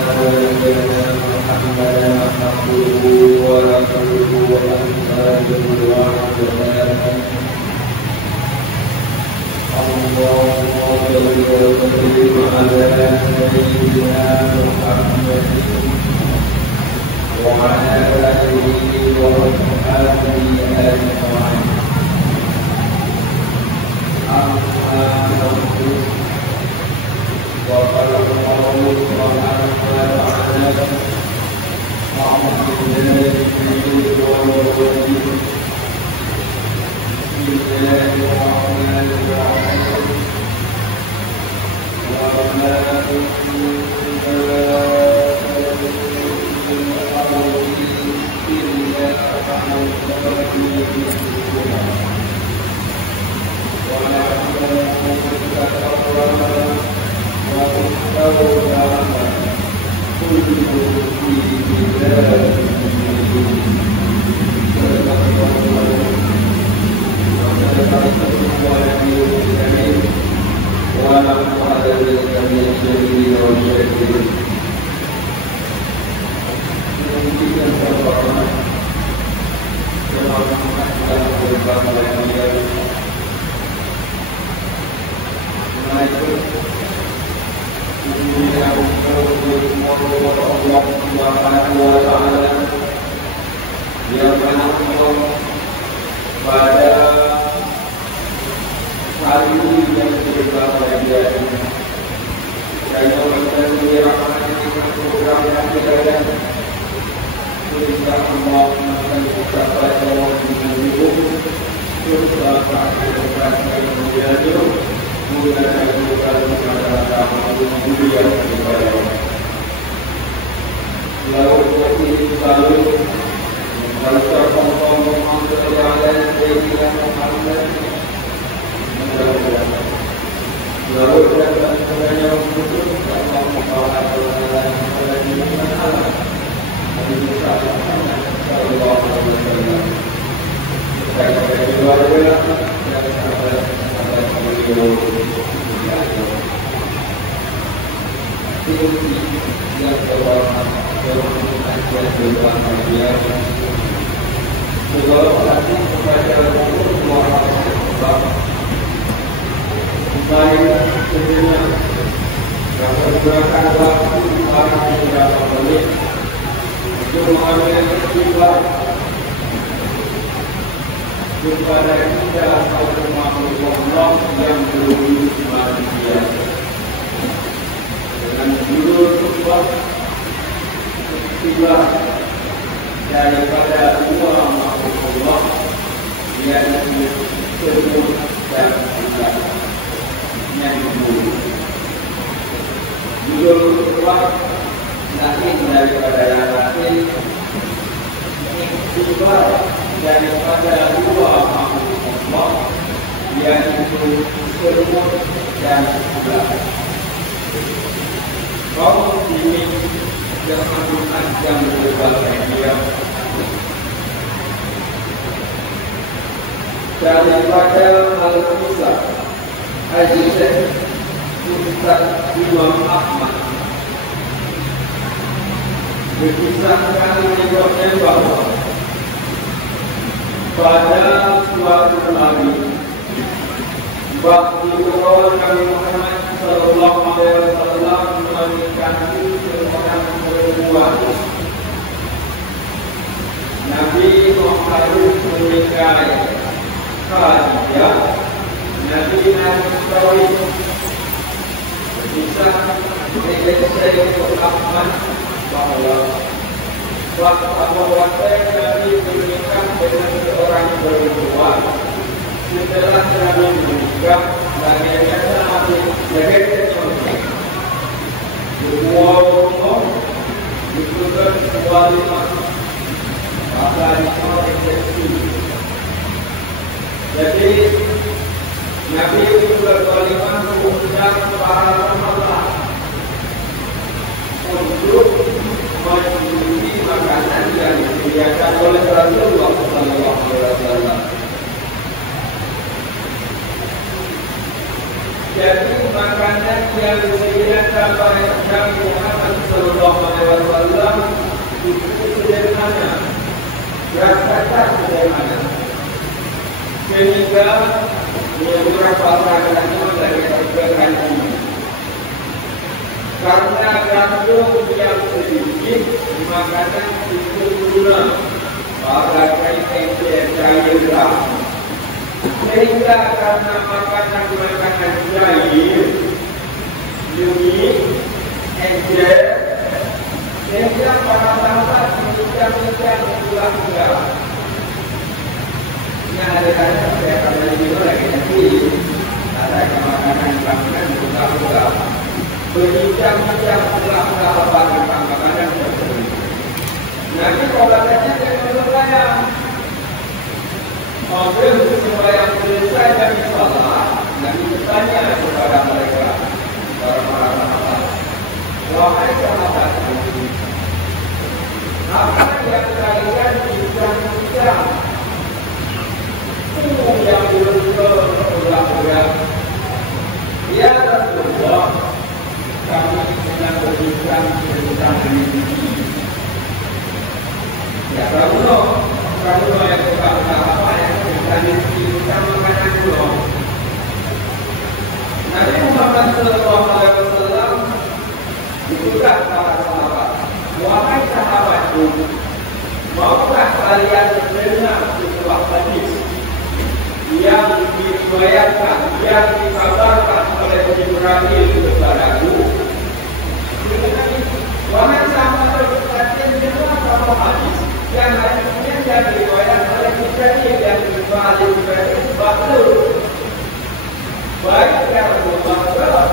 سيدنا محمدا عبده ورسوله وأنصاره وعباده اللهم صل وسلم على سيدنا محمد وعلى آله وصحبه أجمعين. أما بعد وقال الله سبحانه وتعالى أعوذ بالله من الشيطان الرجيم بسم الله الرحمن الرحيم وما كنت Jadi makanan yang disediakan oleh Nabi Muhammad SAW itu sederhana, rakyat sederhana, sehingga beberapa orangnya dari perbedaan ini. Karena gandum yang sedikit, makanan itu gula, bagai cair. Sehingga karena makanan cair, unik, encer, sehingga para sahabat mencari gula. Yang ada saya pada itu lagi nanti ada makanan gula. Berbincang-bincang gula apa makanan tersebut. Nanti obatnya dengan saya. Mobil supaya selesai dari salah, Nabi bertanya kepada mereka, para sahabat, wahai sahabat, apa yang kalian bincang-bincang? Yang belum berulang-ulang. Ya Rasulullah, kami sedang berbincang tentang ini. Ya Rasulullah, kamu yang berkata apa yang kita makanan dulu. Nabi Muhammad SAW juga para sahabat. Wahai sahabatku, maukah kalian mendengar sebuah hadis yang diriwayatkan, yang dikabarkan oleh Jibril kepadaku? Wahai sahabat, kalian dengar sebuah hadis yang hadisnya yang diriwayatkan oleh Jibril yang Jibril betul. Baik yang Rasulullah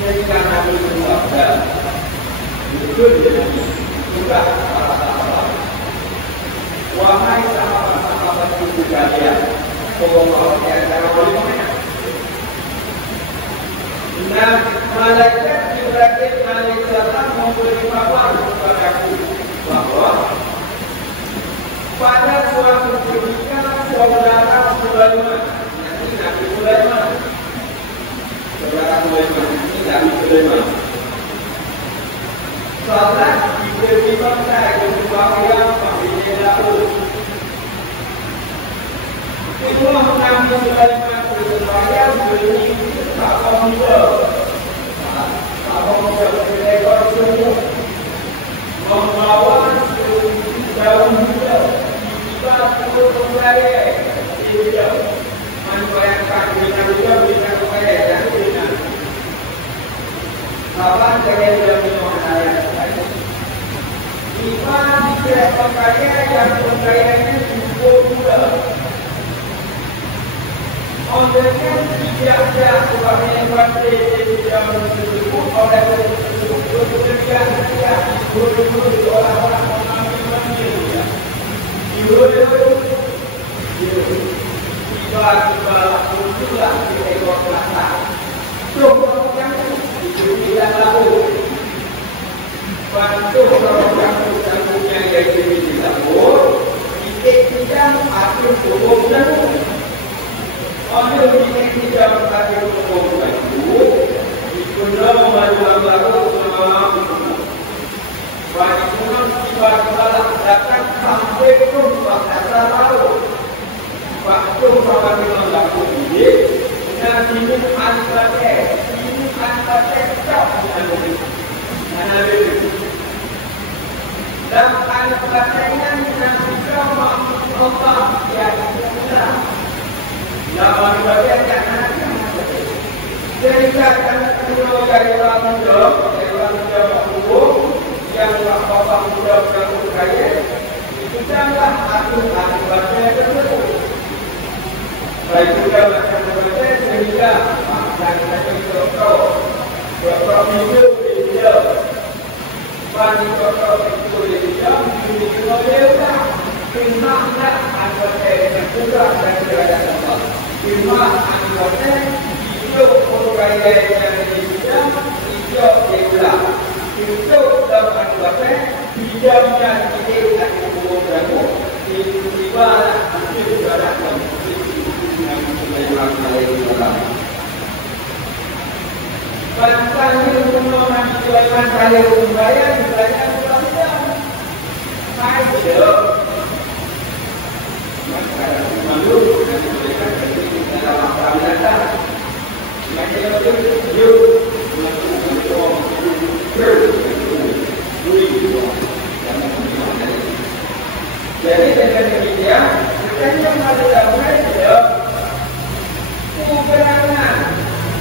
ketika Nabi bersabda, betul juga para sahabat. Wahai sahabat-sahabat itu kalian, pokok di antara mereka. Nah, malaikat Jibril alaihissalam memberi kabar kepadaku bahwa pada suatu ketika saudara Sulaiman, Nabi Sulaiman, saudara Sulaiman, Nabi Sulaiman, salat diberi masa yang lalu. Itulah Nabi Sulaiman berupaya beri kapal muda berekor semut membawa daun muda tiba turun raya dia membayangkan bintang raya dan bintang kawan saya minum air tiba di raya yang rayanya cukup muda. Ondanya tidak ada sebagai yang berarti tidak tersebut oleh kemudian guru-guru orang-orang mengambil tiba-tiba muncullah di ekor kelasa. Yang tidak tahu bantu orang-orang yang punya yaitu tidak tahu tidak akan cukup dan Ambil ini tidak berkata untuk itu, itulah memajukan baru semalam. Banyak orang tiba-tiba datang sampai pun bahasa lalu. Waktu sama dengan laku ini, dan ini antaranya tak dan antaranya dengan juga Allah yang benar. Nama bagian kanan, ceritakan dulu dari orang muda hukum yang orang muda berkaya itu janganlah akibatnya tersebut. Baik juga macam berbeda sehingga dan doktor itu dia, pani doktor itu dia, dia firmanlah anggota yang juga dan berada tempat. Firman anggota itu orang yang dia hijau dia. Itu dalam anggota hijaunya dia tak cukup ragu. Itu tiba hasil berada yang Sulaiman kali dibayar hai tidak malu dalam peradaban macam itu jadi dengan demikian kita yang ada dalam hidup kuberangan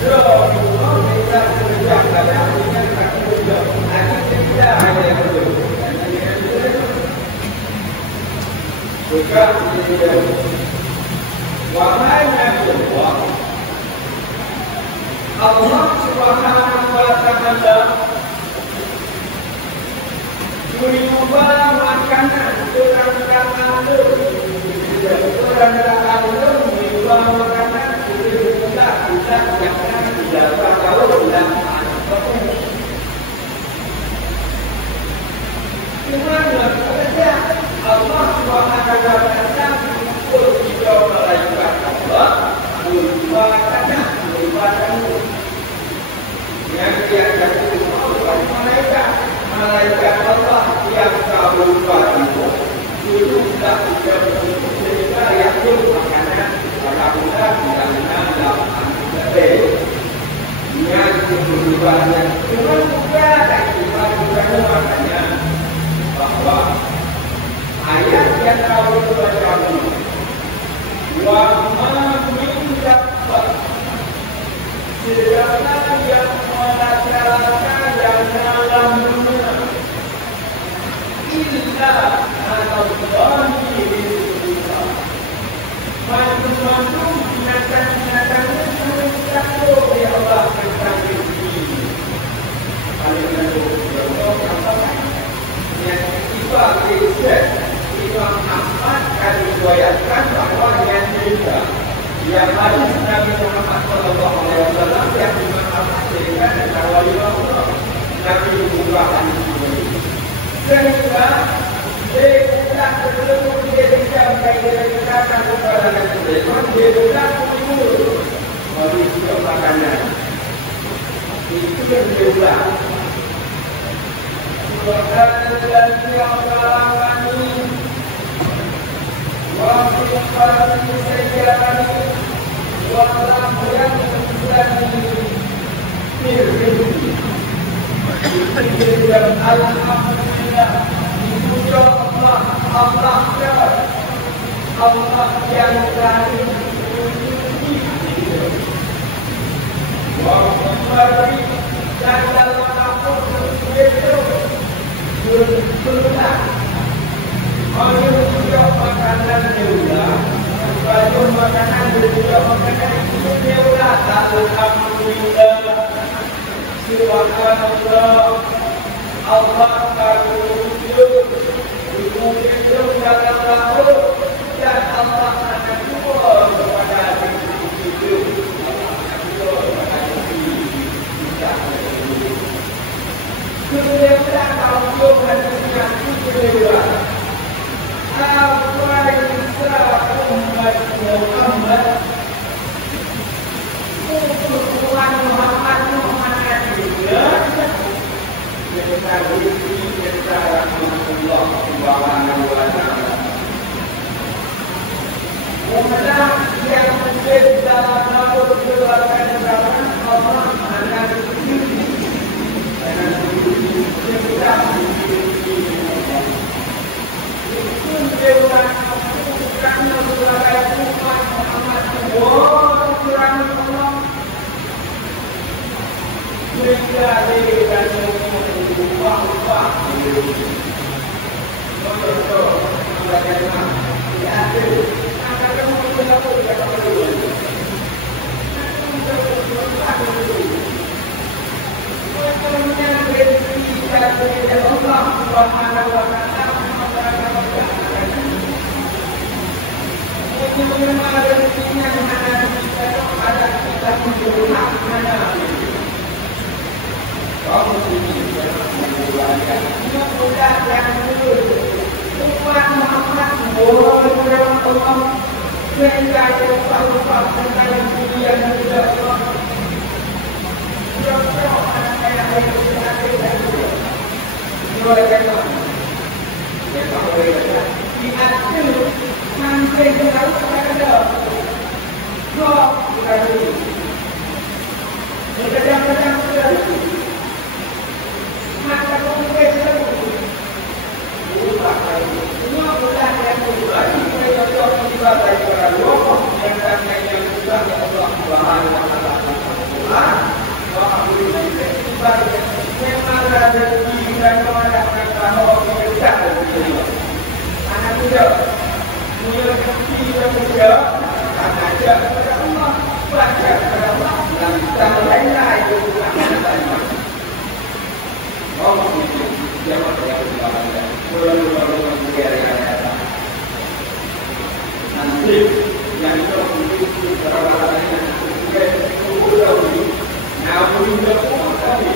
kita kerja pada dengan kerja nanti kita ada yang juga wahai Nabi Allah Subhanahu wa Ta'ala meniuba makanan orang meniuba makanan kita jangan tidak tahu tidak Cuma Allah Subhanahu wa Ta'ala mengukur tiga malaikat Allah melibatkan yang dia jatuh malaikat Allah yang kabupaten itu tidak bisa yakin makanan alhamdulillah tidak dalam yang berubahnya cuma juga dan makanya bahwa ayat yang kau baca wa ma min dabbah tidaklah yang melaksanakan yang dalam dunia illa anallahi rizqah macam-macam binatang-binatang itu jatuh di Allah tentang rezeki yang tiba riset Imam Ahmad kali riwayatkan bahwa yang juga yang hadis Nabi Muhammad sallallahu alaihi wasallam yang Imam Ahmad berikan dan wali Allah Nabi Muhammad ini sehingga dia sebelum dia disampaikan kepada Nabi Muhammad dia sudah mengukur manusia makanan itu yang dia ulang الذي أطعمني ومن قلبي سيئني ولم يمسني برزقي Alhamdulillah dipuja Allah Allah yang berani memberi dan dalam aku itu bersunnah menyuruh makanan juga baju makanan juga makanan itu juga alhamdulillah subhanallah Allah karunia itu dalam lalu dan Allah akan kuat kepada itu Kemudian kalau hadisnya kedua, apa yang kita umat Muhammad untuk Tuhan Muhammad juga kita beri secara Allah Subhanahu wa Ta'ala. Umat yang menjadi dalam laut keluarkan dalam Allah akan dua jemaah. Yang boleh diatur sampai ke laut ada. Dua kali. Ini kadang-kadang sudah maka kompleks itu. Bukan lagi. Semua bukan yang berubah. Kita tahu kita dari orang luar yang kami yang sudah Allah Subhanahu wa taala. Bahwa kita sebagai memang ada di dan orang bahwa kita ada di sini. Anak muda, muda kita muda, anak muda Allah baca Allah dan kita lainnya itu akan oh itu jawab yang berada. Mula-mula berada. Nanti yang itu berawalnya itu namun tidak kami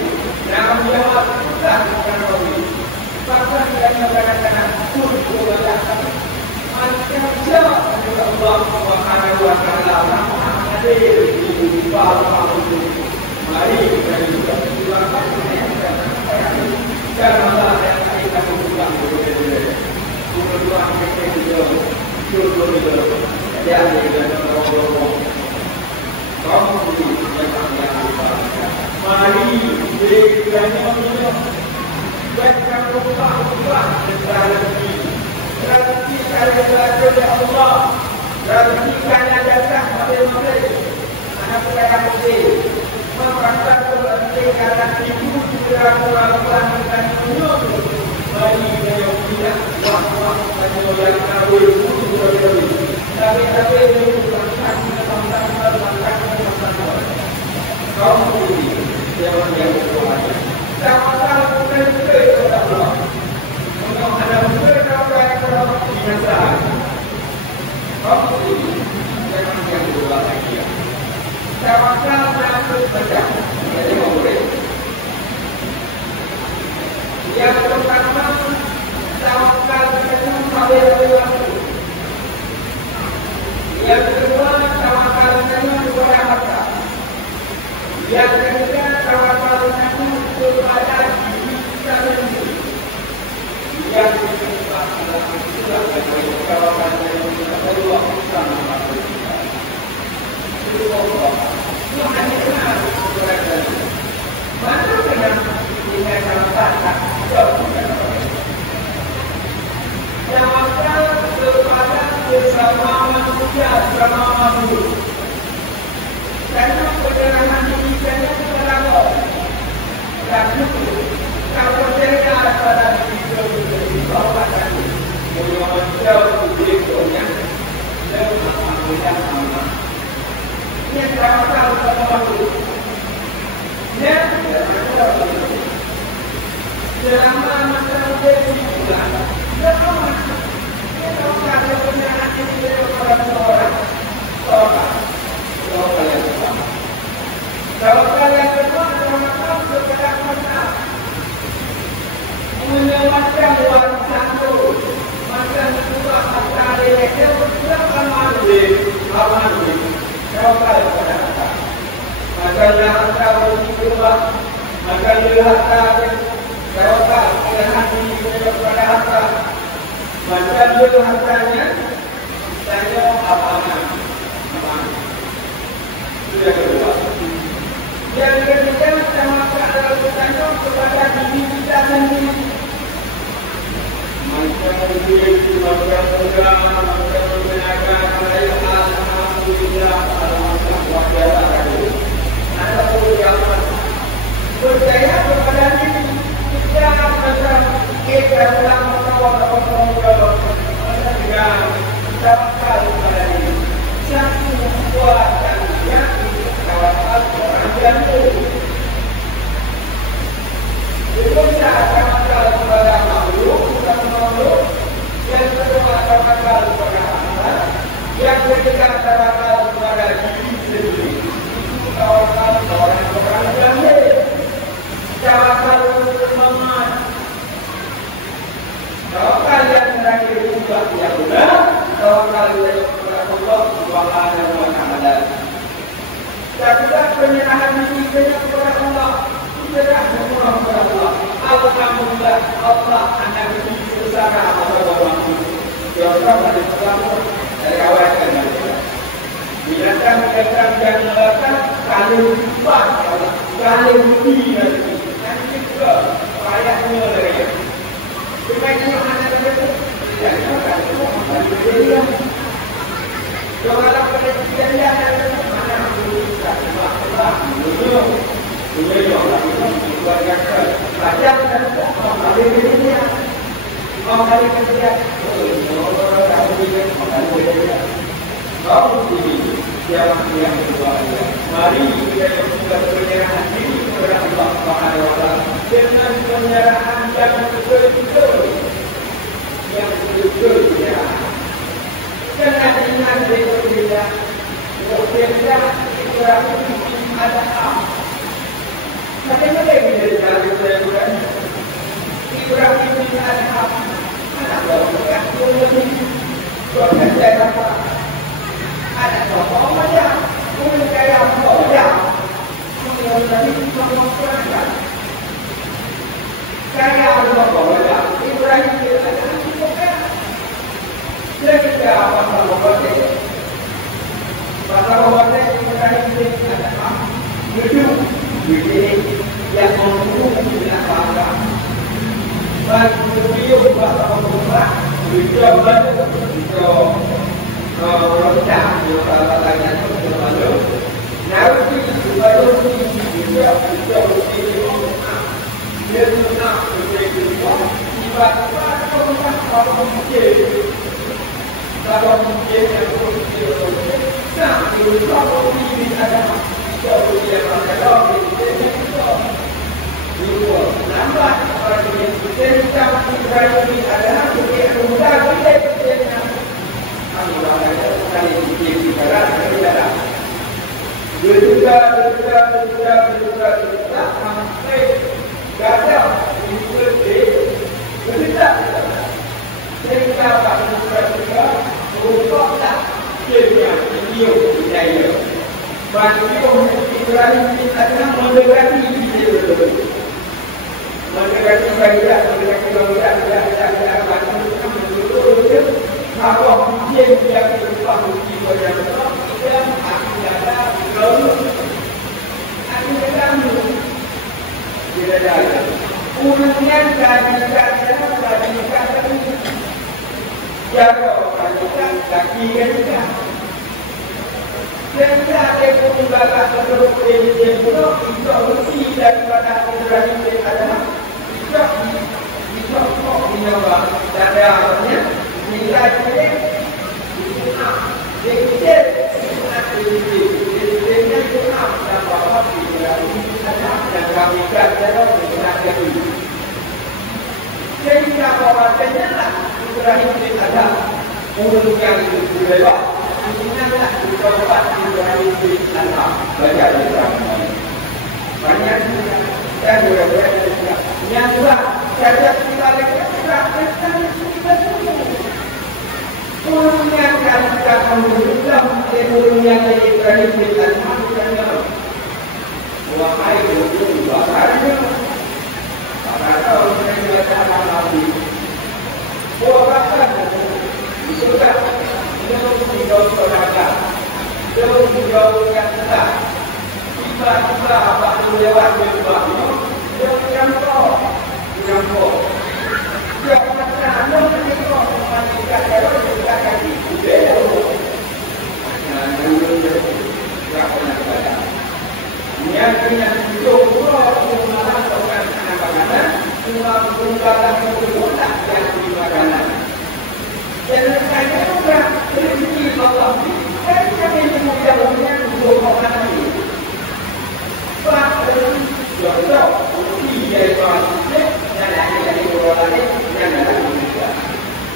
namun jawab dan kami pasal yang mengatakan pun berlaku macam jawab Allah Subhanahu wa taala ada di bawah itu mari kita juga silakan jangan Allah yang kita bukan kedua kita juga ya dengan Allah kamu mari kita baca doa rezeki kalian belajar dari Allah, rezeki kalian datang pada mereka. Anak kalian mesti merasa rezeki kalian ibu segera melakukan dan menyuruh. Mari kita tidak waktu yang tahu tapi itu bukan kamu ini jangan yang berdoa. Sama-sama bukan kepada Allah. Untuk ada berdoa kepada Allah. Kamu ini jangan yang berdoa lagi. Sama-sama harus baca. Jadi boleh. Yang pertama, tawakal dengan pada Allah. Yang kedua, tawakal dengan kepada harta. Yang ketiga, tawakal dengan kepada diri kita sendiri. Yang keempat adalah tawakal dengan kepada Allah Subhanahu kita. Itu Allah. Tuhan itu harus berada. Mana yang kita katakan? Tawakal kepada bersama manusia, bersama makhluk. Karena perjalanan ini saya kepada Allah. Dan itu, kalau saya pada diri bahwa tadi, manusia berikutnya, dan manusia sama. Ini tawakal kepada makhluk. Dan selama manusia dibuat, selama tawakal kepada diri kepada orang, tawakal yang kedua tawakal kepada Allah. Menyelamatkan orang satu, maka kedua kata dia berapa mandiri, tawakal kepada Allah. Maka harta berubah, maka harta tawakal kepada hati kepada harta. Maka hartanya saya apanya? Yang kedua, yang ketiga tawakal adalah bergantung kepada diri kita sendiri. Maka diri maka program maka tenaga kaya alhamdulillah alhamdulillah ada perjuangan percaya kepada diri kita macam kita dalam tawakal kepada diri satu kekuatan yang tawakal kepada diri. Itu tawakal kepada makhluk, bukan makhluk. Yang kedua tawakal kepada Allah. Yang ketiga tawakal kepada diri sendiri. Itu tawakal kepada diri. Tawakal semangat. Tawakal yang terakhir juga yang benar. Tawakal yang kepada Allah Subhanahu wa taala. Kita penyerahan diri kita kepada Allah. Serah semua kepada Allah. Alhamdulillah juga Allah akan begitu bersama orang Contoh pada pertama dari kawasan binatang yang melakukan kalau lupa, kalau rugi nanti juga payahnya lagi. Sebenarnya anak itu tidak akan berjaya. Kalau pada kejadian mana bisa masalah dunia yang keluarga pajak dan orang dari kerja yang kedua, mari kita juga penyerahan diri kepada Allah Subhanahu Wa Taala dengan penyerahan yang betul-betul, ya. Jangan ingat berbeda, berbeda itu ada apa? Bagaimana kita cari berbeda? Ibrahim ini ada apa? Ada orang yang berkata apa? Ada orang saja, bukan kaya saja. Mengenai kemampuan kaya orang saja. Ibrahim itu adalah kaya. Jadi apa sahabatnya? Sahabatnya Ibrahim itu adalah hidup yang menunggu dengan bangga. Bagi beliau bahasa Allah, beliau banyak Rosak, kalau tanya lalu, nanti baru juga dia nak tiba-tiba kalau mungkin yang nah itu kalau ini ada kalau dia ada itu lambat orang yang kita ini adalah mudah kita berjuga sampai gagal berjuga sehingga berjuga berubahlah dia budaya bagi Ibrahim adalah mendekati mendekati bayilah kalau dia berubah bukti pada Allah dan akhirnya lalu akhirnya tidak ada urutnya kajian jaga kajian kaki kita dan ada pembalas seluruh ini itu bukti daripada Ibrahim adalah itu kok menyawa dan akhirnya nilai itu jadi itu dan bapak dan kami dalam itu jadi bahwasanya Ibrahim ada urut yang berbeda ingatlah bapak Ibrahim ada baca Ibrahim banyak dan berbeda yang dua saja kita Ulumnya kita menunjukkan ilmunya Ibrahim bin Al-Mahmud wahai ujung baharnya maka orang yang dikatakan Nabi buahkan sudah jauh saudara jauh yang besar tiba-tiba apa yang lewat di bawahnya yang kau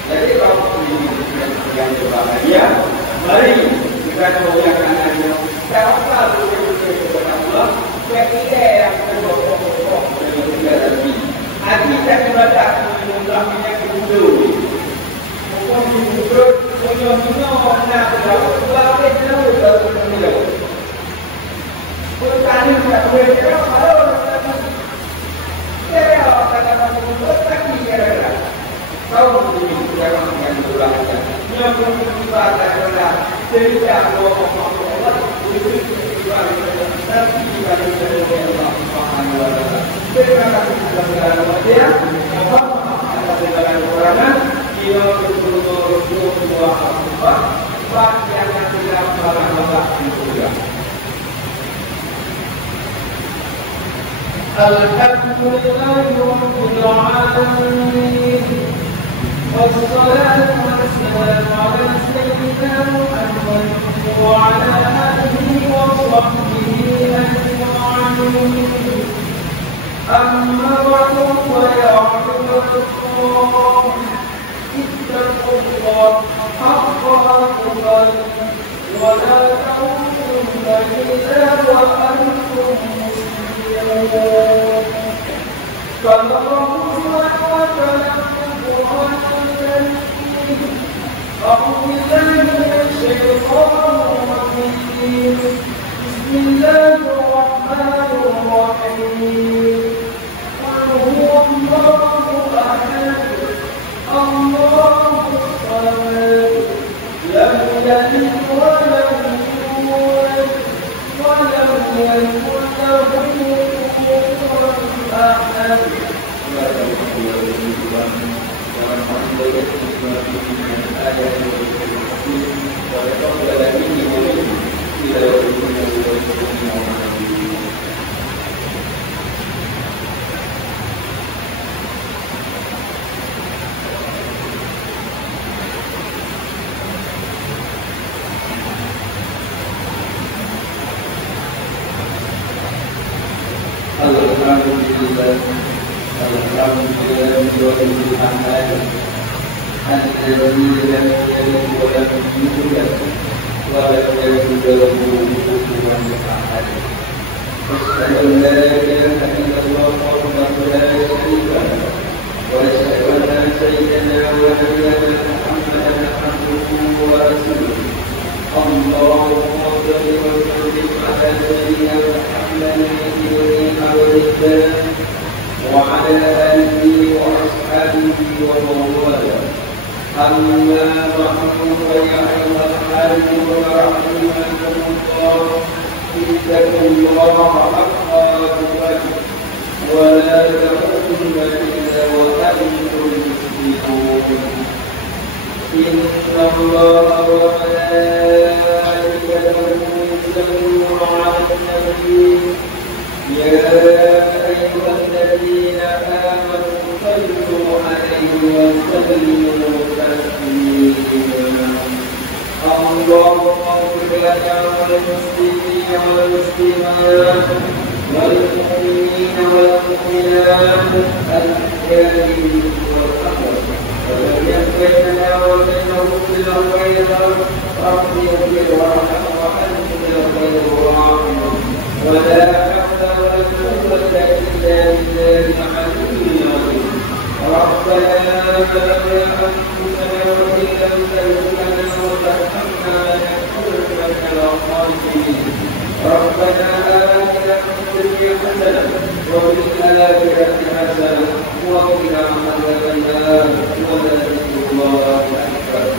jadi kalau yang berbahagia, mari kita muliakan Anda. Kalau selalu kepada Allah, kita yang berpokok lagi. Hati dan ibadah mengulanginya kedua. Pokok dibuat, punya nak jauh, bagai jauh. Berkali tak boleh jauh, kalau kita kata kaum muslimin yang berbahagia. Yang berkibar adalah tidak Allah tapi dari Allah Subhanahu wa taala. Terima kasih sudah berada atas segala kekurangan. Dia betul-betul dua Allah. Yang tidak salah di surga. Alhamdulillahi Rabbil Alamin. Wassalatu wassalamu ala sayyidina Muhammad wa ala alihi wa sahbihi ajma'in. Amma ba'du fa ya ibadallah ittaqullah haqqa tuqatih wa la tamutunna illa wa antum muslimun. أعوذ بالله من الشيطان الرجيم. بسم الله الرحمن الرحيم. قل هو الله أحد الله الصمد لم يلد ولم يولد ولم يكن له كفوا أحد. وعلى آله وأصحابه ومن والاه. أما بعد فيا أيها الحاج ورحمكم الله اتقوا الله حق تقاته ولا تموتن إلا وأنتم مسلمون. إن الله وملائكته يصلون على النبي يا أيها الذين آمنوا صلوا عليه وسلموا تسليما. اللهم اغفر لنا وللمسلمين والمسلمات والمؤمنين والمؤمنات الأحياء والأموات وبين بيننا وبينهم بالخير رب اغفر وارحم وأنت خير الراحمين. ولا حول ولا قوة إلا بالله العلي العظيم. ربنا ظلمنا أنفسنا وإن لم تغفر لنا وترحمنا لنكونن من الخاسرين. ربنا آتنا في الدنيا حسنة وفي الآخرة حسنة وقنا عذاب النار ولذكر الله أكبر.